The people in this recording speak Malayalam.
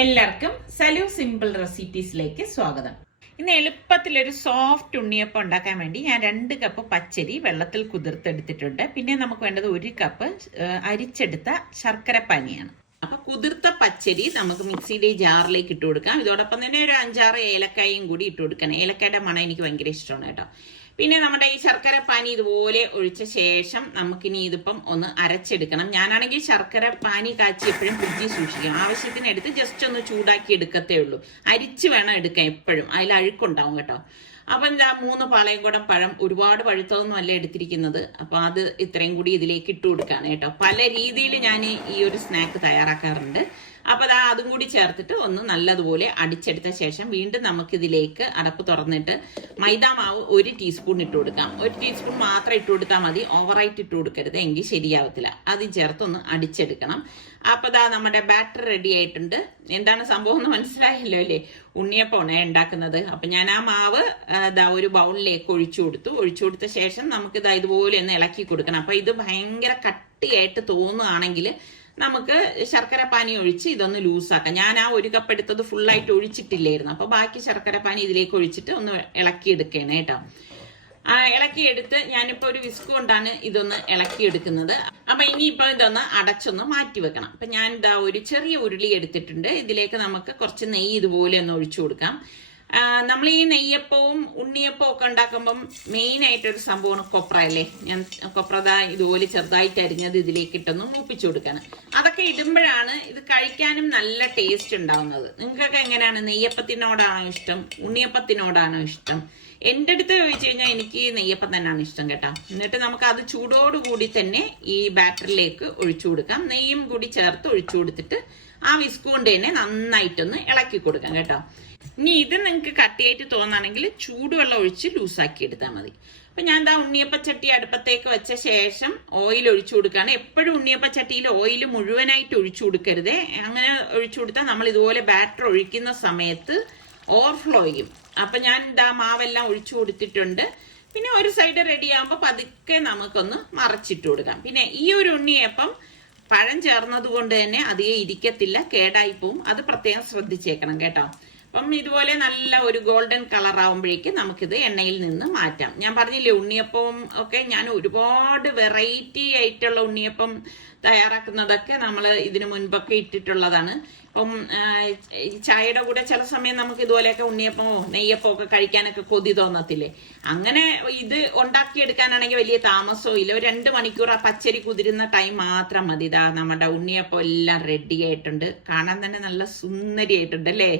എല്ലാവർക്കും സലു സിമ്പിൾ റെസിപ്പീസിലേക്ക് സ്വാഗതം. ഇന്ന് എളുപ്പത്തിലൊരു സോഫ്റ്റ് ഉണ്ണിയപ്പം ഉണ്ടാക്കാൻ വേണ്ടി ഞാൻ 2 കപ്പ് പച്ചരി വെള്ളത്തിൽ കുതിർത്തെടുത്തിട്ടുണ്ട്. പിന്നെ നമുക്ക് വേണ്ടത് 1 കപ്പ് അരിച്ചെടുത്ത ശർക്കര പാനിയാണ്. അപ്പൊ കുതിർത്ത പച്ചരി നമുക്ക് മിക്സിയുടെ ജാറിലേക്ക് ഇട്ട് കൊടുക്കാം. ഇതോടൊപ്പം തന്നെ ഒരു 5-6 ഏലക്കായും കൂടി ഇട്ട് കൊടുക്കണം. ഏലക്കായുടെ മണം എനിക്ക് ഭയങ്കര ഇഷ്ടമാണ് കേട്ടോ. പിന്നെ നമ്മുടെ ഈ ശർക്കര പാനി ഇതുപോലെ ഒഴിച്ച ശേഷം നമുക്കിനി ഇതിപ്പം ഒന്ന് അരച്ചെടുക്കണം. ഞാനാണെങ്കിൽ ശർക്കര പാനി കാച്ചി എപ്പോഴും ഫ്രിഡ്ജിൽ സൂക്ഷിക്കും. ആവശ്യത്തിന് എടുത്ത് ജസ്റ്റ് ഒന്ന് ചൂടാക്കി എടുക്കത്തേ ഉള്ളൂ. അരിച്ച് വേണം എടുക്കാൻ എപ്പോഴും, അതിൽ അഴുക്കുണ്ടാവും കേട്ടോ. അപ്പം എന്താ 3 പാളയംകുടം പഴം, ഒരുപാട് പഴുത്തതൊന്നും അല്ല എടുത്തിരിക്കുന്നത്. അപ്പൊ അത് ഇത്രയും കൂടി ഇതിലേക്ക് ഇട്ട് കൊടുക്കാണ് കേട്ടോ. പല രീതിയിൽ ഞാൻ ഈ ഒരു സ്നാക്ക് തയ്യാറാക്കാറുണ്ട്. അപ്പൊ അതും കൂടി ചേർത്തിട്ട് ഒന്ന് നല്ലതുപോലെ അടിച്ചെടുത്ത ശേഷം വീണ്ടും നമുക്കിതിലേക്ക് അടപ്പ് തുറന്നിട്ട് മൈദ മാവ് 1 ടീസ്പൂൺ ഇട്ട് കൊടുക്കാം. 1 ടീസ്പൂൺ മാത്രം ഇട്ട് കൊടുത്താൽ മതി, ഓവറായിട്ട് ഇട്ട് കൊടുക്കരുത്, എങ്കിൽ ശരിയാവത്തില്ല. അത് ചേർത്തൊന്ന് അടിച്ചെടുക്കണം. അപ്പൊ നമ്മുടെ ബാറ്റർ റെഡി ആയിട്ടുണ്ട്. എന്താണ് സംഭവം എന്ന് മനസ്സിലായല്ലോ അല്ലേ? ഉണ്ണിയപ്പമാണ് ഉണ്ടാക്കുന്നത്. അപ്പൊ ഞാൻ ആ മാവ് ഒരു ബൗളിലേക്ക് ഒഴിച്ചു കൊടുത്ത ശേഷം നമുക്ക് ഇതുപോലെ ഒന്ന് ഇളക്കി കൊടുക്കണം. അപ്പൊ ഇത് ഭയങ്കര കട്ടിയായിട്ട് തോന്നുകയാണെങ്കിൽ നമുക്ക് ശർക്കര പാനി ഒഴിച്ച് ഇതൊന്ന് ലൂസാക്കാം. ഞാൻ ആ 1 കപ്പ് എടുത്തത് ഫുള്ളായിട്ട് ഒഴിച്ചിട്ടില്ലായിരുന്നു. അപ്പൊ ബാക്കി ശർക്കര പാനി ഇതിലേക്ക് ഒഴിച്ചിട്ട് ഒന്ന് ഇളക്കിയെടുക്കണം കേട്ടോ. ഇളക്കിയെടുത്ത് ഞാനിപ്പോ ഒരു വിസ്ക് കൊണ്ടാണ് ഇതൊന്ന് ഇളക്കിയെടുക്കുന്നത്. അപ്പൊ ഇനിയിപ്പോ ഇതൊന്ന് അടച്ചൊന്ന് മാറ്റി വെക്കണം. അപ്പൊ ഞാൻ ഒരു ചെറിയ ഉരുളി എടുത്തിട്ടുണ്ട്. ഇതിലേക്ക് നമുക്ക് കുറച്ച് നെയ്യ് ഇതുപോലെ ഒന്ന് ഒഴിച്ചു കൊടുക്കാം. നമ്മൾ ഈ നെയ്യപ്പവും ഉണ്ണിയപ്പവും ഒക്കെ ഉണ്ടാക്കുമ്പം മെയിൻ ആയിട്ടൊരു സംഭവമാണ് കൊപ്ര അല്ലേ. ഞാൻ കൊപ്ര ഇതുപോലെ ചെറുതായിട്ട് അരിഞ്ഞത് ഇതിലേക്ക് ഇട്ടൊന്ന് മൂപ്പിച്ചു കൊടുക്കാണ്. അതൊക്കെ ഇടുമ്പോഴാണ് ഇത് കഴിക്കാനും നല്ല ടേസ്റ്റ് ഉണ്ടാവുന്നത്. നിങ്ങൾക്കൊക്കെ എങ്ങനെയാണ്? നെയ്യപ്പത്തിനോടാണോ ഇഷ്ടം, ഉണ്ണിയപ്പത്തിനോടാണോ ഇഷ്ടം? എൻ്റെ അടുത്ത് ചോദിച്ചു കഴിഞ്ഞാൽ എനിക്ക് നെയ്യപ്പം തന്നെയാണ് ഇഷ്ടം കേട്ടോ. എന്നിട്ട് നമുക്ക് അത് ചൂടോടുകൂടി തന്നെ ഈ ബാറ്ററിലേക്ക് ഒഴിച്ചു കൊടുക്കാം. നെയ്യും കൂടി ചേർത്ത് ഒഴിച്ചു കൊടുത്തിട്ട് ആ വിസ്ക് കൊണ്ട് തന്നെ നന്നായിട്ടൊന്ന് ഇളക്കി കൊടുക്കാം കേട്ടോ. ഇനി ഇത് നിങ്ങൾക്ക് കട്ടിയായിട്ട് തോന്നുകയാണെങ്കിൽ ചൂടുവെള്ളം ഒഴിച്ച് ലൂസാക്കി എടുത്താൽ മതി. അപ്പൊ ഞാൻ ഉണ്ണിയപ്പച്ചട്ടി അടുപ്പത്തേക്ക് വെച്ച ശേഷം ഓയിൽ ഒഴിച്ചു കൊടുക്കുകയാണ്. എപ്പോഴും ഉണ്ണിയപ്പച്ചട്ടിയിൽ ഓയിൽ മുഴുവനായിട്ട് ഒഴിച്ചു കൊടുക്കരുതേ. അങ്ങനെ ഒഴിച്ചു കൊടുത്താൽ നമ്മൾ ഇതുപോലെ ബാറ്റർ ഒഴിക്കുന്ന സമയത്ത് ഓവർഫ്ലോ ചെയ്യും. അപ്പൊ ഞാൻ മാവെല്ലാം ഒഴിച്ചു കൊടുത്തിട്ടുണ്ട്. പിന്നെ ഒരു സൈഡ് റെഡി ആകുമ്പോൾ പതുക്കെ നമുക്കൊന്ന് മറച്ചിട്ട് കൊടുക്കാം. പിന്നെ ഈ ഒരു ഉണ്ണിയപ്പം പഴം ചേർന്നത് കൊണ്ട് തന്നെ അധികം ഇരിക്കത്തില്ല, കേടായി പോവും. അത് പ്രത്യേകം ശ്രദ്ധിച്ചേക്കണം കേട്ടോ. അപ്പം ഇതുപോലെ നല്ല ഒരു ഗോൾഡൻ കളർ ആവുമ്പോഴേക്ക് നമുക്കിത് എണ്ണയിൽ നിന്ന് മാറ്റാം. ഞാൻ പറഞ്ഞില്ലേ ഉണ്ണിയപ്പം ഒക്കെ ഞാൻ ഒരുപാട് വെറൈറ്റി ആയിട്ടുള്ള ഉണ്ണിയപ്പം തയ്യാറാക്കുന്നതൊക്കെ നമ്മൾ ഇതിനു മുൻപൊക്കെ ഇട്ടിട്ടുള്ളതാണ്. ഇപ്പം ചായയുടെ കൂടെ ചില സമയം നമുക്ക് ഇതുപോലെയൊക്കെ ഉണ്ണിയപ്പമോ നെയ്യപ്പോ ഒക്കെ കഴിക്കാനൊക്കെ കൊതി തോന്നത്തില്ലേ? അങ്ങനെ ഇത് ഉണ്ടാക്കിയെടുക്കാനാണെങ്കിൽ വലിയ താമസവും ഇല്ല. ഒരു 2 മണിക്കൂർ ആ പച്ചരി കുതിരുന്ന ടൈം മാത്രം മതി. നമ്മുടെ ഉണ്ണിയപ്പം എല്ലാം റെഡി ആയിട്ടുണ്ട്. കാണാൻ തന്നെ നല്ല സുന്ദരി ആയിട്ടുണ്ട് അല്ലേ?